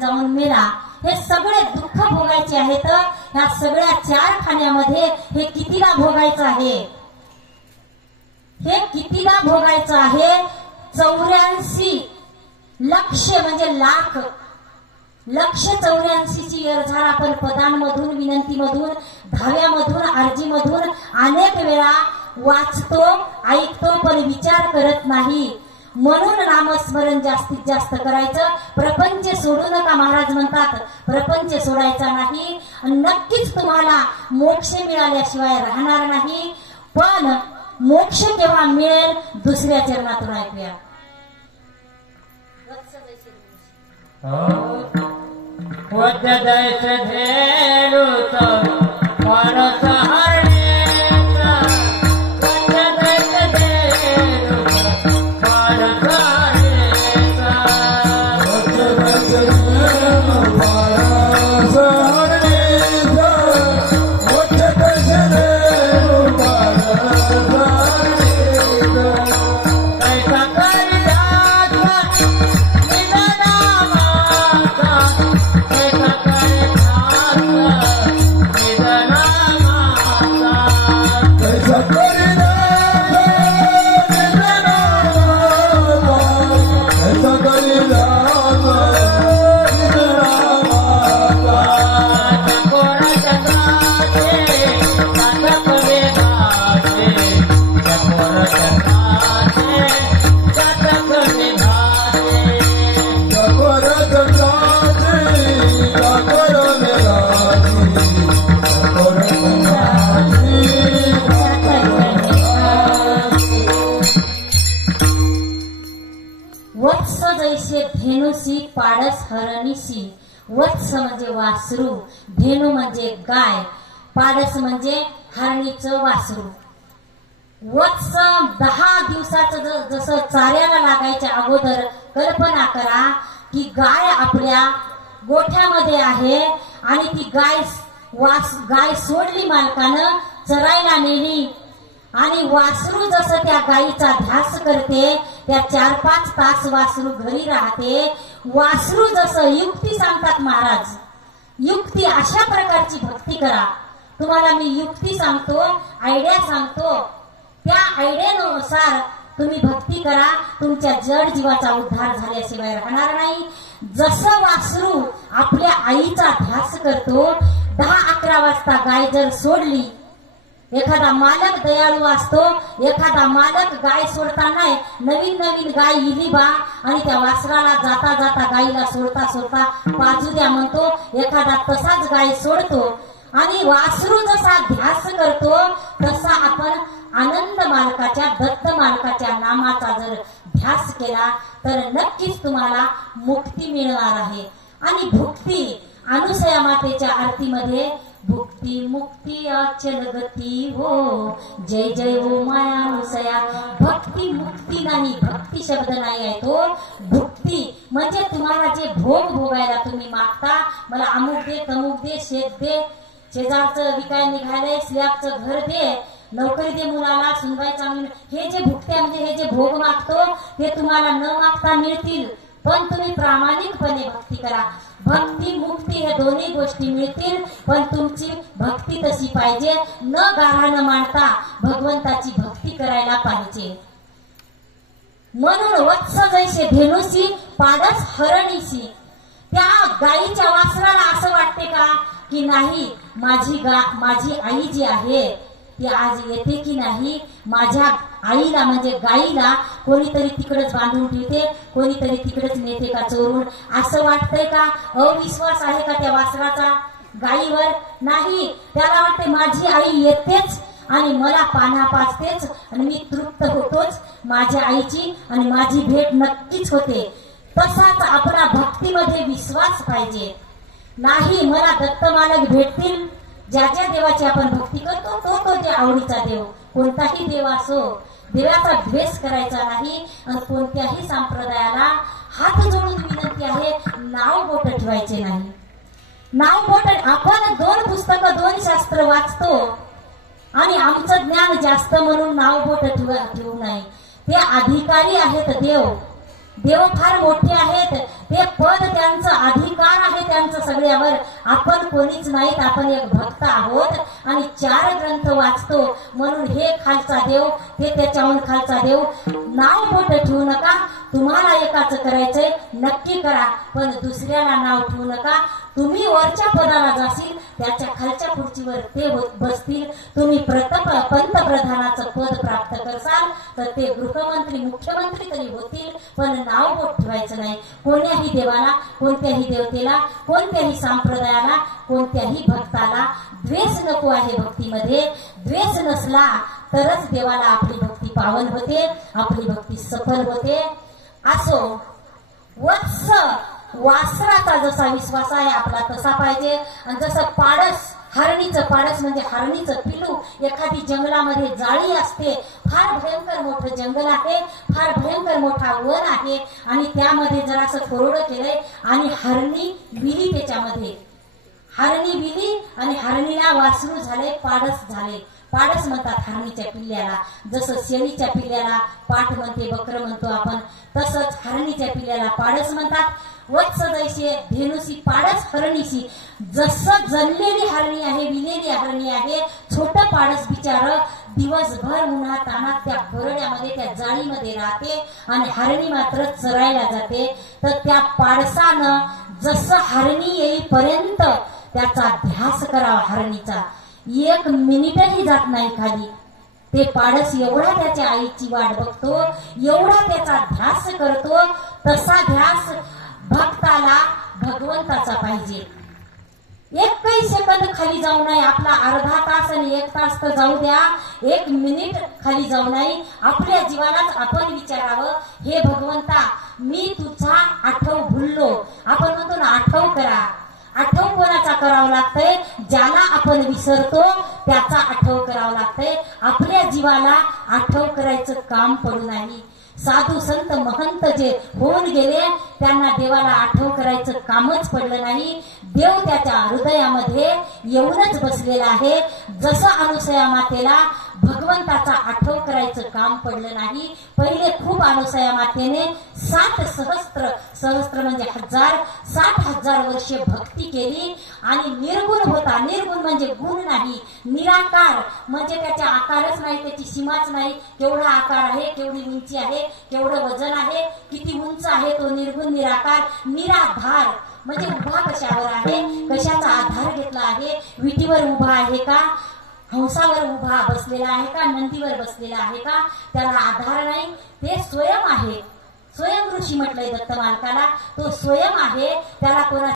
जाऊन मेला, हे सगळे दुःख भोगायचे आहेत. ह्या सगळ्या 4 खाण्यामध्ये हे कितीला भोगायचं आहे? हे कितीला भोगायचं आहे? 84 लक्ष म्हणजे लाख, 1,84,ची एरझार आपण पदांमधून, विनंतीमधून, धाव्यामधून, आरजीमधून अनेक वेळा वाचतो, ऐकतो, पण विचार करत नाही. म्हणून नामस्मरण जास्तीत जास्त करायचं. प्रपंच सोडू नका. महाराज म्हणतात प्रपंच सोडायचा नाही. नक्कीच तुम्हाला मोक्ष मिळाल्याशिवाय राहणार नाही. पण मोक्ष केव्हा मिळेल? दुसऱ्या चरणातून ऐकूया. वत्स जैसे धेनुसी पाडस हरणीसी. वत्स म्हणजे वासरू, धेनू म्हणजे गाय, पाडस म्हणजे हरणीचं वासरू. वत्स 10 दिवसाचं जसं चाऱ्याला लागायच्या अगोदर कल्पना करा की गाय आपल्या गोठ्यामध्ये आहे आणि ती गाय सोडली, मालकानं चरायला नेली आणि वासरू जसं त्या गायीचा ध्यास करते, त्या 4-5 तास वासरू घरी राहते. वासरू जसं युक्ती सांगतात महाराज, युक्ती अशा प्रकारची भक्ती करा. तुम्हाला मी युक्ती सांगतो, आयडिया सांगतो, त्या आयडियानुसार तुम्ही भक्ती करा. तुमच्या जड जीवाचा उद्धार झाल्याशिवाय राहणार नाही. जसं वासरू आपल्या आईचा ध्यास करतो, 10-11 वाजता गाय जर सोडली, एखादा मालक दयाळू असतो, एखादा मालक गाय सोडताना नवीन गाय इली बा आणि त्या वासराला जाता जाता गायीला सोडता सोडता पाजू द्या म्हणतो. एखादा तसाच गाय सोडतो आणि वासरू जसा ध्यास करतो तसा आपण आनंद मालकाच्या, दत्त मालकाच्या नामाचा जर ध्यास केला तर नक्कीच तुम्हाला मुक्ती मिळणार आहे. आणि भुक्ती, अनुसया मातेच्या आरतीमध्ये भुक्ती मुक्ती अचल गती हो, जय जय हो माया अनुसया. भक्ती मुक्ती नाही, भक्ती शब्द नाही आहे तो. भुक्ती म्हणजे तुम्हाला जे भोग भोगायला तुम्ही मागता, मला अमुक दे, तमुक दे, शेत दे, शेजारचं विकाय निघालंय, स्लॅबचं घर दे, नोकरी दे मुलाला, सुनबाई चांगली, हे जे भुक्त्या म्हणजे हे जे भोग मागतो ते तुम्हाला न मागता मिळतील. पण तुम्ही प्रामाणिकपणे भक्ती करा. भक्ती मुक्ती हे दोन्ही गोष्टी मिळतील, पण तुमची भक्ती तशी पाहिजे. न गाढा मांडता भगवंताची भक्ती करायला पाहिजे. म्हणून वत्स जैसे धेनुसी पाडस हरणीसी. त्या गायीच्या वासराला असं वाटते का की नाही माझी आई जी आहे ती आज येते की नाही, माझ्या आईला म्हणजे गाईला कोणीतरी तिकडेच बांधून ठेवते, कोणीतरी तिकडेच नेते का चोरून, असं वाटतंय का? अविश्वास आहे का त्या वासराचा गाईवर? नाही, त्याला वाटते माझी आई येतेच आणि मला पाना पाजतेच आणि मी तृप्त होतोच माझ्या आईची आणि माझी भेट नक्कीच होते. तसाच आपला भक्तीमध्ये विश्वास पाहिजे. नाही मला दत्त मालक भेटतील, ज्या ज्या देवाची आपण भक्ती करतो तो जे आवडीचा देव, कोणताही देव असो, देवाचा द्वेष करायचा नाही. आणि कोणत्याही संप्रदायाला हात जोडून विनंती आहे, नाव बोट ठेवायचे नाही. नाव बोट, आपण 2 पुस्तकं 2 शास्त्र वाचतो आणि आमचं ज्ञान जास्त म्हणून नाव बोट ठेवू नये. ते अधिकारी आहेत देव, देव फार मोठे आहेत, ते पद त्यांचं अधिकार सगळ्यावर आपण कोणीच नाहीत, आपण एक भक्त आहोत आणि 4 ग्रंथ वाचतो म्हणून हे खालचा देव ते त्याच्याहून खालचा देव नाव मोठं ठेवू नका. तुम्हाला एकाच करायचंय नक्की करा, पण दुसऱ्याला नाव ठेवू नका. तुम्ही वरच्या पदाला जाशील त्याच्या खालच्या खुर्चीवर ते बसतील. तुम्ही पंतप्रधानाचं पद प्राप्त करसाल तर ते गृहमंत्री मुख्यमंत्री तरी होतील, पण नाव बोट ठेवायचं नाही. कोण्याही देवाला, कोणत्याही देवतेला, कोणत्याही संप्रदायाला, कोणत्याही भक्ताला द्वेष नको आहे. भक्तीमध्ये द्वेष नसला तरच देवाला आपली भक्ती पावन होते, आपली भक्ती सफल होते. असो वत्स वासराचा जसा विश्वास आहे आपला तसा पाहिजे. आणि जसं पाडस, हरणीचं पाडस म्हणजे हरणीचं पिलू एखादी जंगलामध्ये जाळी असते, फार भयंकर मोठं जंगल आहे, फार भयंकर मोठा वन आहे आणि त्यामध्ये जरासं कोरडं केलंय आणि हरणी विली त्याच्यामध्ये. हरणी विली आणि हरणीला वासरू झाले, पाडस झाले. पाडस म्हणतात हरणीच्या पिल्ल्याला. जसं शेळीच्या पिल्ल्याला पाठ म्हणते, बकर म्हणतो आपण, तसंच हरणीच्या पिल्ल्याला पाडस म्हणतात. वत्स जैसे धेनुसी पाडस हरणीशी. जसं जणलेली हरणी आहे, विलेली हरणी आहे, छोटं पाडस बिचार दिवसभर उन्हात तानात त्या भरड्यामध्ये त्या जाळीमध्ये राहते आणि हरणी मात्र चरायला जाते. तर त्या पाडसानं जसं हरणी येईपर्यंत त्याचा ध्यास करावा. हरणीचा 1 मिनिटही जात नाही खाली. ते पाडस एवढा त्याच्या आईची वाट बघतो, एवढा त्याचा ध्यास करतो. तसा ध्यास भक्ताला भगवंताचा पाहिजे. 1 सेकंद खाली जाऊ नये. आपला अर्धा तास आणि 1 तास तर जाऊ द्या, 1 मिनिट खाली जाऊ नये. आपल्या जीवालाच आपण विचारावं, हे भगवंता मी तुझा आठव भुललो. आपण म्हणतो ना आठव करा. आठव कोणाचा करावं लागतंय? ज्याला आपण विसरतो त्याचा आठव करावं लागतंय. आपल्या जीवाला आठव करायचं काम पडू नाही. साधू संत महंत जे होऊन गेले त्यांना देवाला आठव करायचं कामच पडलं नाही. देव त्याच्या हृदयामध्ये येऊनच बसलेला आहे. जसं अनुसया मातेला भगवंताचा आठव करायचं काम पडलं नाही. पहिले खूप अनुसया मातेने 7 सहस्त्र, सहस्त्र म्हणजे 1000, 60,000 वर्षे भक्ती केली आणि निर्गुण होता. निर्गुण म्हणजे गुण नाही, निराकार म्हणजे त्याचा आकारच नाही, त्याची सीमाच नाही. केवढा आकार आहे, केवढी उंची आहे, केवढं वजन आहे, किती उंच आहे तो निर्गुण निराकार. निराधार म्हणजे उभा कशावर आहे, कशाचा आधार घेतला आहे, विटीवर उभा आहे का, हंसावर उभा बसलेला आहे का, नंदीवर बसलेला आहे का, त्याला आधार नाही. ते स्वयं आहे. स्वयं ऋषी म्हटलंय दत्त मालकाला. तो स्वयं आहे, त्याला कोणा